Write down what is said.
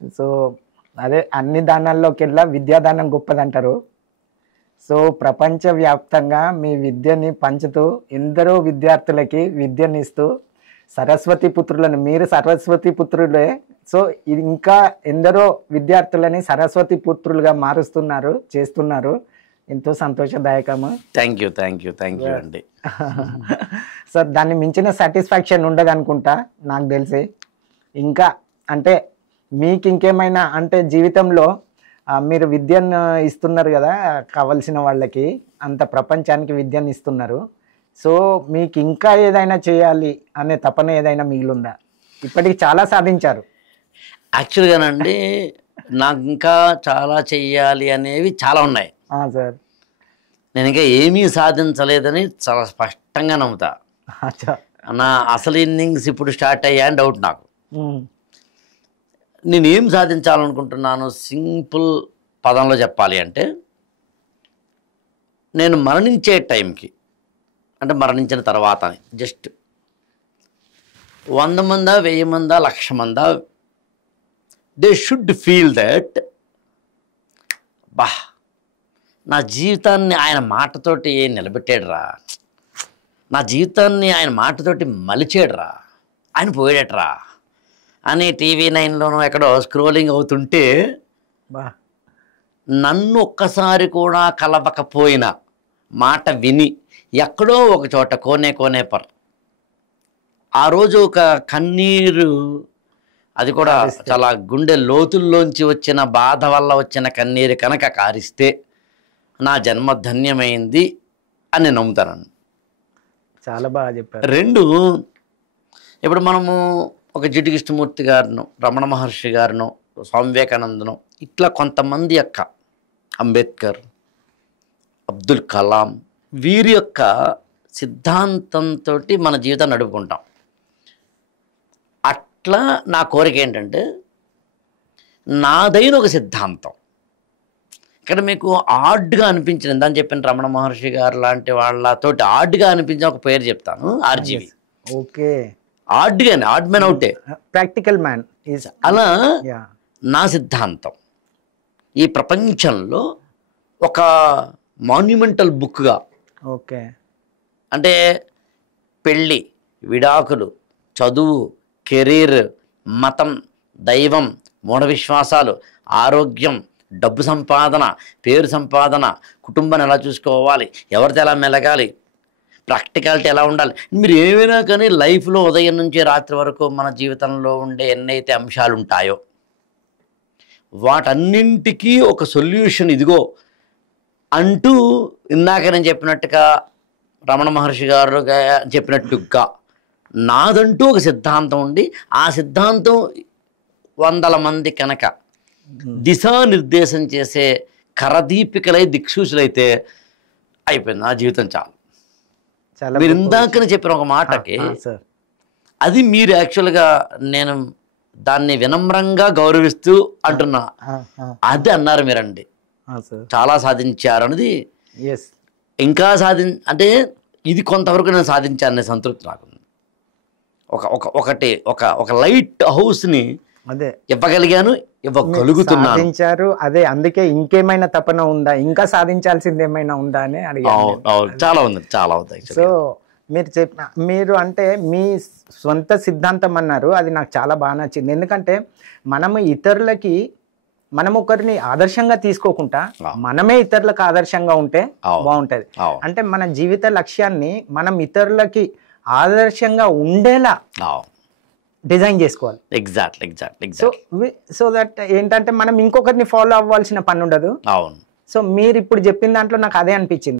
So అదే అన్ని దానాల్లోకెల్లా విద్యాదానం గొప్పదంటారు. So ప్రపంచవ్యాప్తంగా మీ విద్యని పంచుతూ ఎందరో విద్యార్థులకి విద్యనిస్తూ సరస్వతి పుత్రులను, మీరు సరస్వతి పుత్రులే. సో ఇది ఇంకా ఎందరో విద్యార్థులని సరస్వతి పుత్రులుగా మారుస్తున్నారు, చేస్తున్నారు. ఎంతో సంతోషదాయకము. థ్యాంక్ యూ అండి. సో దాన్ని మించిన సాటిస్ఫాక్షన్ ఉండదు అనుకుంటా నాకు తెలిసి. ఇంకా అంటే మీకు ఇంకేమైనా అంటే జీవితంలో మీరు విద్యను ఇస్తున్నారు కదా కావలసిన వాళ్ళకి, అంత ప్రపంచానికి విద్యను ఇస్తున్నారు. సో మీకు ఇంకా ఏదైనా చేయాలి అనే తపన ఏదైనా మిగిలిందా? ఇప్పటికి చాలా సాధించారు. యాక్చువల్గానండి నాకు ఇంకా చాలా చెయ్యాలి అనేవి చాలా ఉన్నాయి సార్. నేను ఇంకా ఏమీ సాధించలేదని చాలా స్పష్టంగా నమ్ముతా. నా అసలు ఇన్నింగ్స్ ఇప్పుడు స్టార్ట్ అయ్యా అని డౌట్ నాకు. నేను ఏం సాధించాలనుకుంటున్నాను సింపుల్ పదంలో చెప్పాలి అంటే, నేను మరణించే టైంకి, అంటే మరణించిన తర్వాత just 100 Manda 1000 Manda 1,00,000 Manda they should feel that బా నా జీవితాన్ని ఆయన మాటతోటి నిలబెట్టాడురా, నా జీవితాన్ని ఆయన మాటతోటి మలిచాడురా, ఆయన పోయాడట్రా అని TV9లోనో ఎక్కడో స్క్రోలింగ్ అవుతుంటే నన్ను ఒక్కసారి కూడా కలవకపోయిన మాట విని ఎక్కడో ఒక చోట కోనే పర్ ఆ రోజు ఒక కన్నీరు, అది కూడా చాలా గుండె లోతుల్లోంచి వచ్చిన బాధ వల్ల వచ్చిన కన్నీరు కనుక కారిస్తే నా జన్మ ధన్యమైంది అని నేను నమ్ముతాను. చాలా బాగా చెప్పారు. 2, ఇప్పుడు మనము ఒక జిడ్డు కృష్ణమూర్తి గారిను, రమణ మహర్షి గారిను, స్వామి వివేకానందను, ఇట్లా కొంతమంది యొక్క, అంబేద్కర్, అబ్దుల్ కలాం, వీరి యొక్క సిద్ధాంతంతో మన జీవితాన్ని నడుపుకుంటాం. అట్లా నా కోరిక ఏంటంటే నాదైన ఒక సిద్ధాంతం ఇక్కడ మీకు ఆడ్గా అనిపించిన, దాన్ని చెప్పిన రమణ మహర్షి గారు లాంటి వాళ్ళతోటి ఆడ్గా అనిపించిన ఒక పేరు చెప్తాను, ఆర్జీవి. ఓకే, ఆడ్గానే, ఆడ్ మ్యాన్ అవుటే, ప్రాక్టికల్ మ్యాన్. అలా నా సిద్ధాంతం ఈ ప్రపంచంలో ఒక మాన్యుమెంటల్ బుక్గా, ఓకే, అంటే పెళ్ళి, విడాకులు, చదువు, కెరీర్, మతం, దైవం, మూఢ విశ్వాసాలు, ఆరోగ్యం, డబ్బు సంపాదన, పేరు సంపాదన, కుటుంబాన్ని ఎలా చూసుకోవాలి, ఎవరితో ఎలా మెలగాలి, ప్రాక్టికాలిటీ ఎలా ఉండాలి, మీరు ఏమైనా కానీ లైఫ్లో ఉదయం నుంచి రాత్రి వరకు మన జీవితంలో ఉండే ఎన్నైతే అంశాలు ఉంటాయో వాటన్నింటికీ ఒక సొల్యూషన్ ఇదిగో అంటూ, ఇందాక నేను చెప్పినట్టుగా రమణ మహర్షి గారు చెప్పినట్టుగా నాదంటూ ఒక సిద్ధాంతం ఉండి, ఆ సిద్ధాంతం 100 మంది కనుక దిశానిర్దేశం చేసే కరదీపికలై దిక్సూచులైతే అయిపోయింది నా జీవితం. చాలు. మీరు ఇందాకనే చెప్పిన ఒక మాటకి అది మీరు యాక్చువల్గా నేను దాన్ని వినమ్రంగా గౌరవిస్తూ అంటున్నా, అది అన్నారు మీరండి. చాలా సాధించారు అనేది, ఇంకా అంటే ఇది కొంతవరకు నేను సాధించాననే సంతృప్తి నాకు. ఒక లైట్ హౌస్ని అదే ఇవ్వగలిగాను, ఇవ్వగలుగుతున్నాను. సాధించారు. అదే అందుకే ఇంకేమైనా తపన ఉందా, ఇంకా సాధించాల్సింది ఏమైనా ఉందా అని అడిగాను. చాలా ఉంది, చాలా ఉంది. సో మీరు అంటే మీ సొంత సిద్ధాంతం అన్నారు, అది నాకు చాలా బాగా నచ్చింది. ఎందుకంటే మనం ఒకరిని ఆదర్శంగా తీసుకోకుండా మనమే ఇతరులకు ఆదర్శంగా ఉంటే బాగుంటది. అంటే మన జీవిత లక్ష్యాన్ని మనం ఇతరులకి ఆదర్శంగా ఉండేలా డిజైన్ చేసుకోవాలి. ఎగ్జాక్ట్లీ. సో దట్ ఏంటంటే మనం ఇంకొకరిని ఫాలో అవ్వాల్సిన పని ఉండదు. అవును. సో మీరు ఇప్పుడు చెప్పిన దాంట్లో నాకు అదే అనిపించింది.